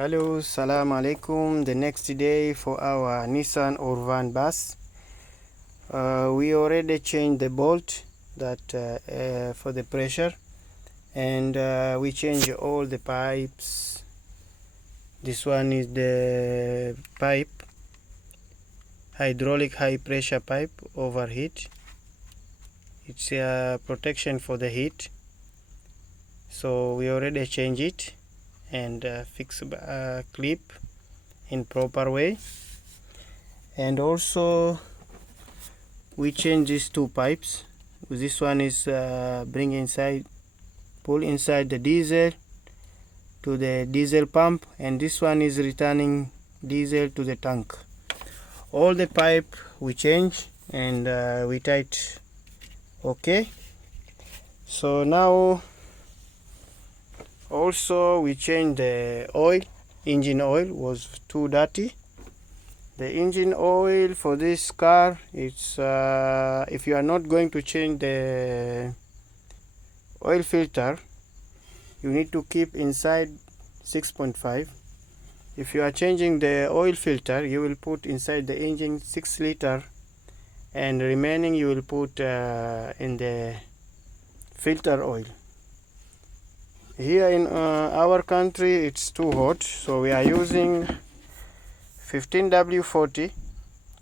Hello, salam alaikum. The next day for our Nissan Urvan bus. We already changed the bolt that for the pressure, and we changed all the pipes. This one is the pipe, hydraulic high pressure pipe overheat. It's a protection for the heat, so we already changed it and fix a clip in proper way. And also we change these two pipes. This one is pull inside the diesel to the diesel pump, and this one is returning diesel to the tank. All the pipe we change and we tight. Okay, so now also we change the oil. Engine oil was too dirty. The engine oil for this car, it's if you are not going to change the oil filter, you need to keep inside 6.5. If you are changing the oil filter, you will put inside the engine 6 liter, and remaining you will put in the filter oil. Here in our country it's too hot, so we are using 15W40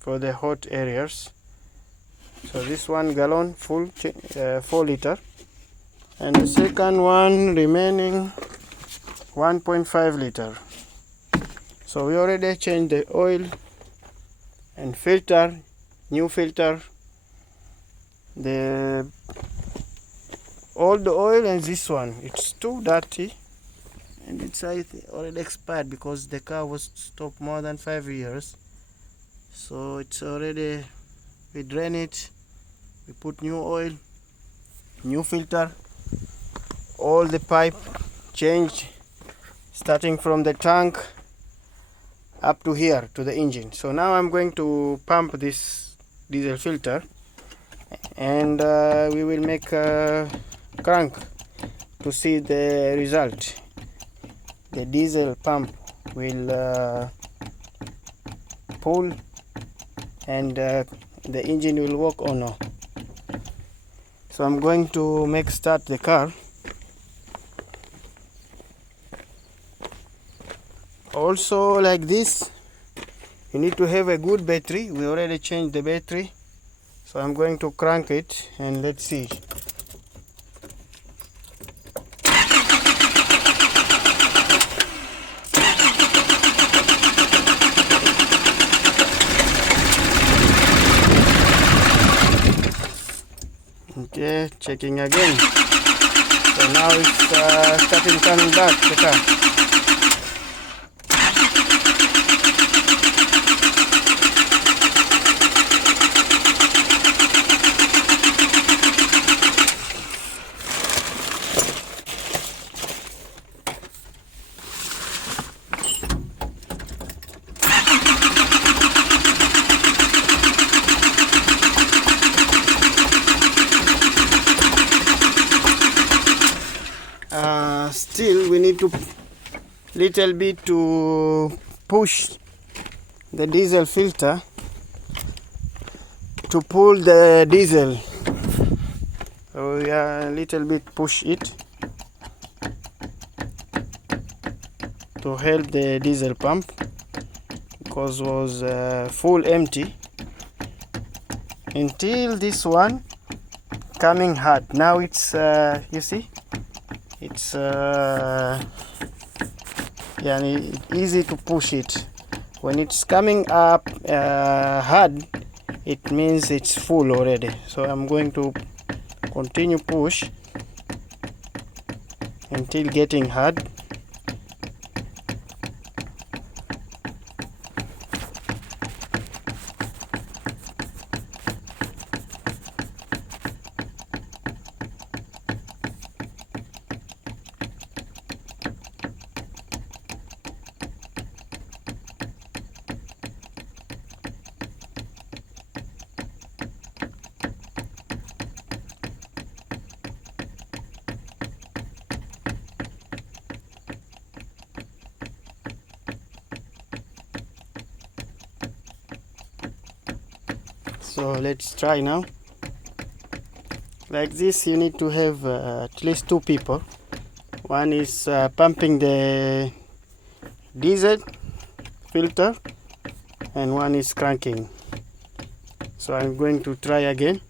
for the hot areas. So this 1 gallon full 4 liter, and the second one remaining 1.5 liter. So we already changed the oil and filter, new filter, the old oil, and this one it's too dirty and it's already expired because the car was stopped more than 5 years. So it's already, we drain it, we put new oil, new filter, all the pipe change, starting from the tank up to here to the engine. So now I'm going to pump this diesel filter, and we will make a crank to see the result. The diesel pump will pull, and the engine will work or no. So I'm going to start the car. Also, like this, you need to have a good battery. We already changed the battery, so I'm going to crank it and let's see. Okay, checking again. So now it's starting coming back the car. Still we need to little bit to push the diesel filter to pull the diesel. So we are a little bit push it to help the diesel pump, because it was full empty until this one coming hard. Now it's you see, it's easy to push it. When it's coming up hard, it means it's full already. So I'm going to continue push until getting hard. So let's try now. Like this, you need to have at least 2 people. One is pumping the diesel filter and one is cranking. So I'm going to try again.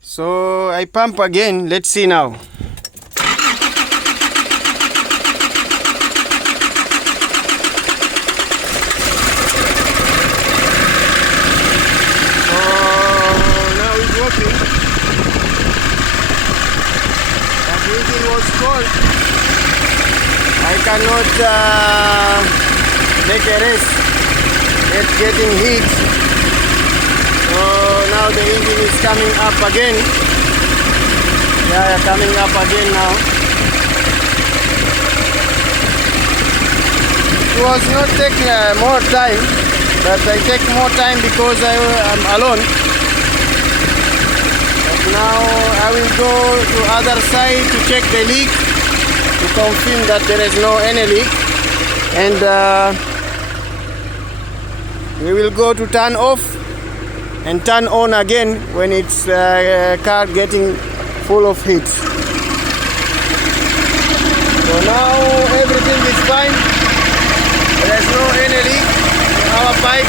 So I pump again. Let's see now. Now it's working. But the engine was cold. I cannot make a rest. It's getting heat. So now the engine is coming up again. Yeah, coming up again now. It was not taking more time, but I take more time because I am alone. But now I will go to other side to check the leak, to confirm that there is no any leak, and we will go to turn off and turn on again when it's car getting full of heat. So now everything is fine. There is no any leak in our pipe.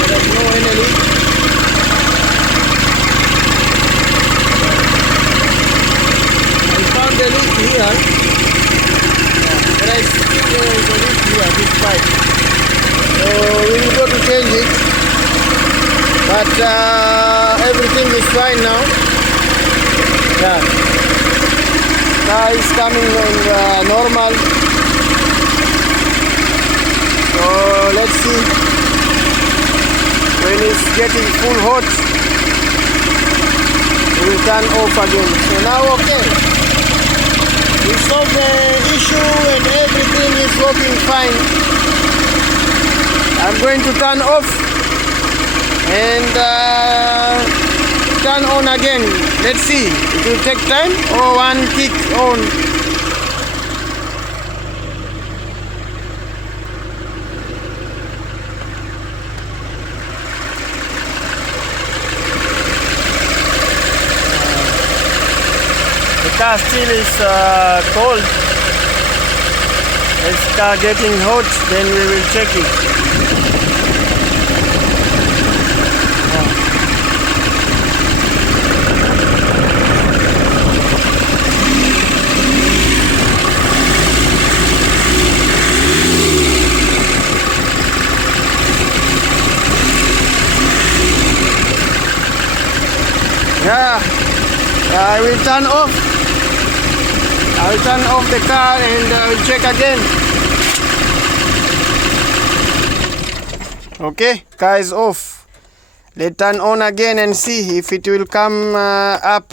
There is no any leak. I found the leak here. There is still a leak here, this pipe. So we will go to change it. But everything is fine now. Yeah. Car is coming in normal. So let's see. When it's getting full hot, we will turn off again. So now okay. We solved the issue and everything is working fine. I'm going to turn off and turn on again. Let's see. It will take time or one kick on. The car still is cold. If the car getting hot, then we will check it. Yeah, I will turn off. I will turn off the car and I will check again. Okay, car is off. Let's turn on again and see if it will come up.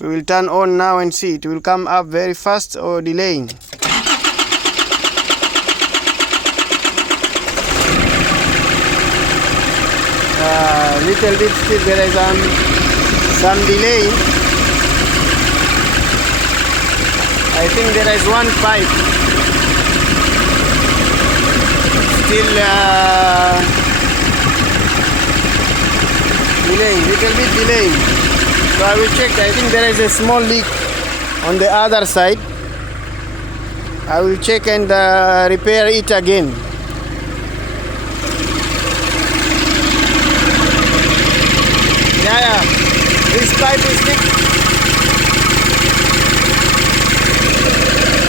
We will turn on now and see it will come up very fast or delaying. Little bit still there is some delay. I think there is one pipe still delaying, little bit delaying. So I will check. I think there is a small leak on the other side. I will check and repair it again. Yeah, this pipe is thick.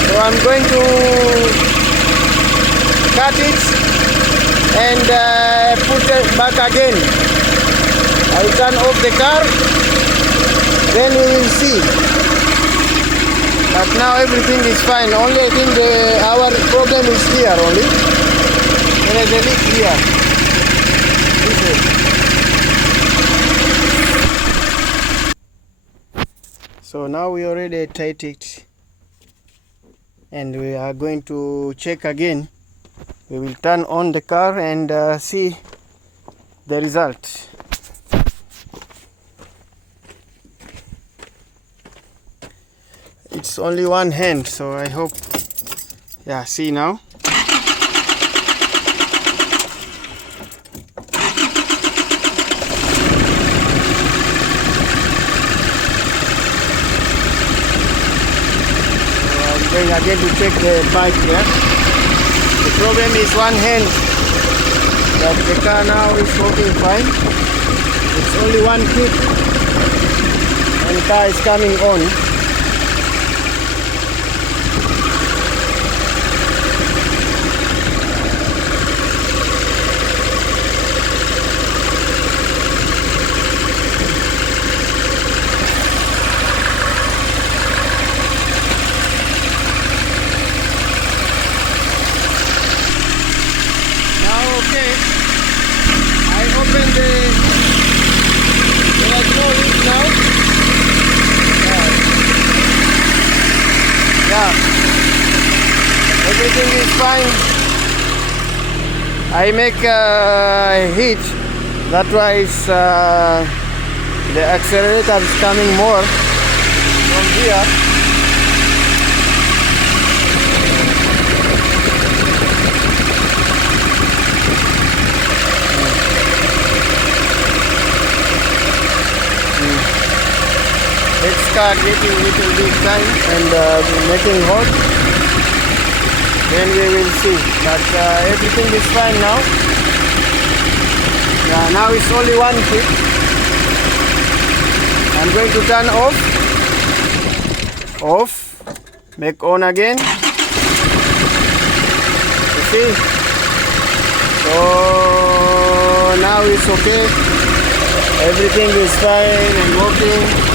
So I'm going to cut it and put it back again. I will turn off the car, then we will see. But now everything is fine. Only I think our problem is here only. There is a leak here. So now we already tight it, and we are going to check again. We will turn on the car and see the result. It's only one hand, so I hope, yeah, see now. Going again to check the pipe here. The problem is one hand, but the car now is working fine. It's only one kick and the car is coming on. Everything is fine. I make a heat, that's why the accelerator is coming more from here. Let's start getting little bit time and making hot. Then we will see. But everything is fine now. Yeah, now it's only one kick. I'm going to turn off, make on again. You see? So now it's okay. Everything is fine and working.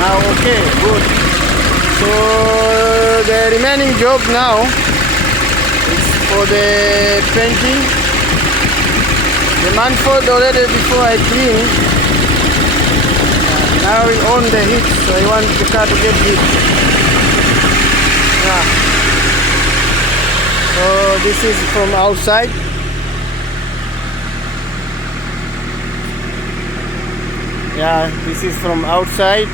Now okay, good. So the remaining job now is for the painting. The manifold already before I clean. Now we on the heat, so I want the car to get heat. Yeah. So this is from outside. Yeah, this is from outside.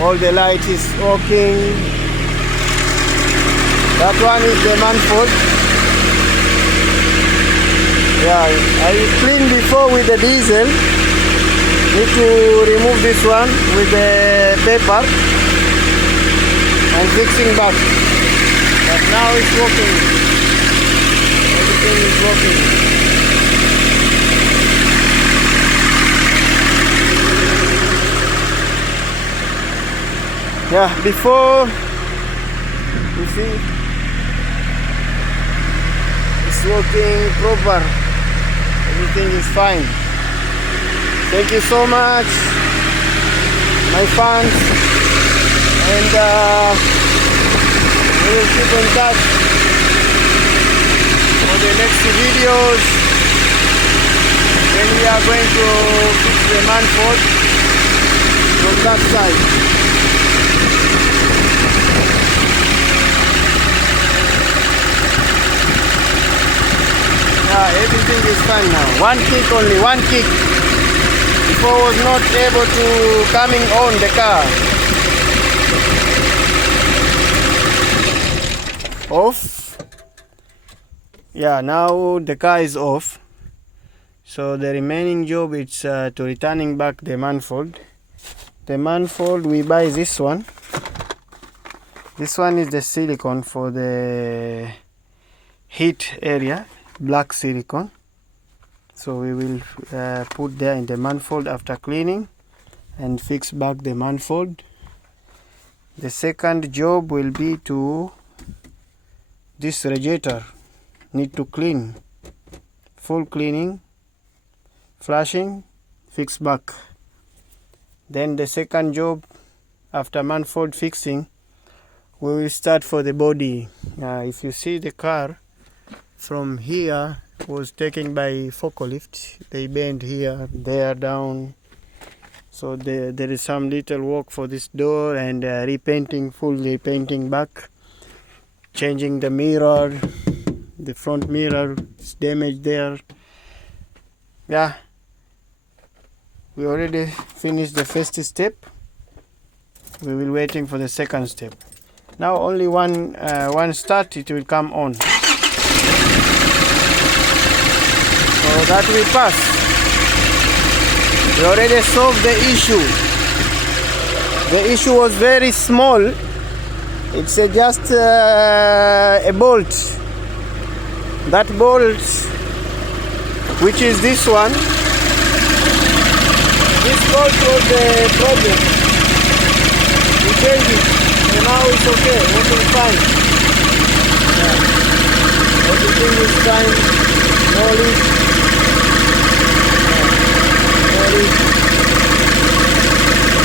All the light is working. That one is the manifold. Yeah, I cleaned before with the diesel. Need to remove this one with the paper and fixing back. But now it's working. Everything is working. Yeah, before you see it's working proper, everything is fine. Thank you so much, my fans, and we will keep in touch for the next videos. Then we are going to fix the manifold from that side. Everything is fine now. One kick only, one kick. Before was not able to coming on the car. Off. Yeah, now the car is off. So the remaining job is to returning back the manifold. The manifold, we buy this one. This one is the silicone for the heat area, black silicone. So we will put there in the manifold after cleaning and fix back the manifold. The second job will be to this radiator, need to clean, full cleaning, flushing, fix back. Then the second job after manifold fixing, we will start for the body. If you see the car from here was taken by forklift, they bend here, there, down. So there is some little work for this door and repainting, full repainting back, changing the mirror, the front mirror is damaged there. Yeah, we already finished the first step. We will waiting for the second step. Now only one start, it will come on. So that we pass. We already solved the issue. The issue was very small. It's just a bolt. That bolt, which is this one, this bolt was the problem. We changed it, and now it's okay. Everything fine. Yeah. Everything is fine. No leak. No leak.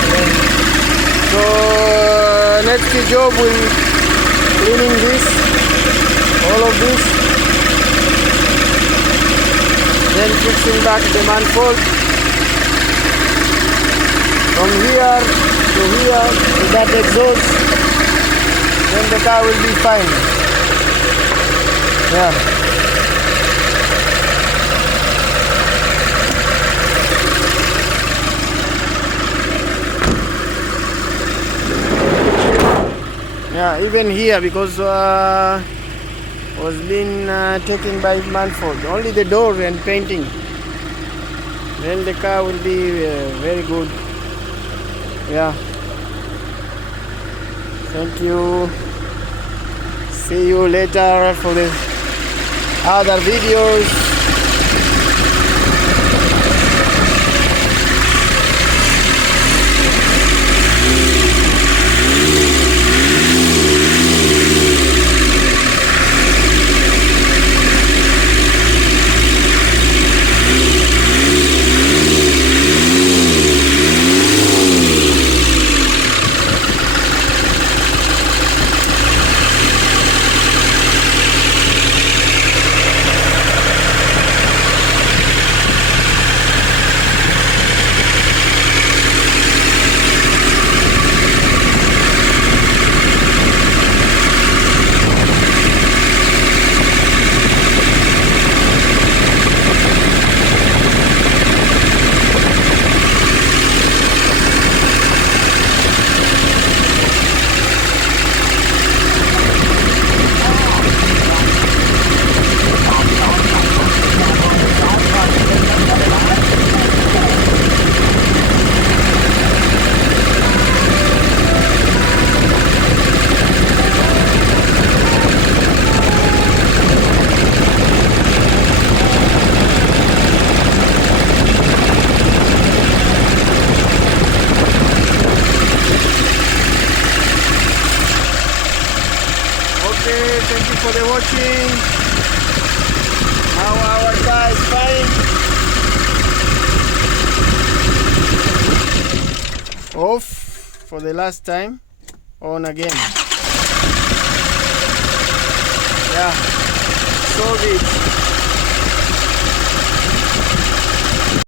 Okay. So next job will cleaning this, all of this, then fixing back the manifold. From here to here with that exhaust, then the car will be fine. Yeah. Yeah, even here because was been taken by manifold. Only the door and painting. Then the car will be very good. Yeah. Thank you. See you later for the other videos. Thank you for the watching. Now our car is fine. Off for the last time. On again. Yeah. Solve it.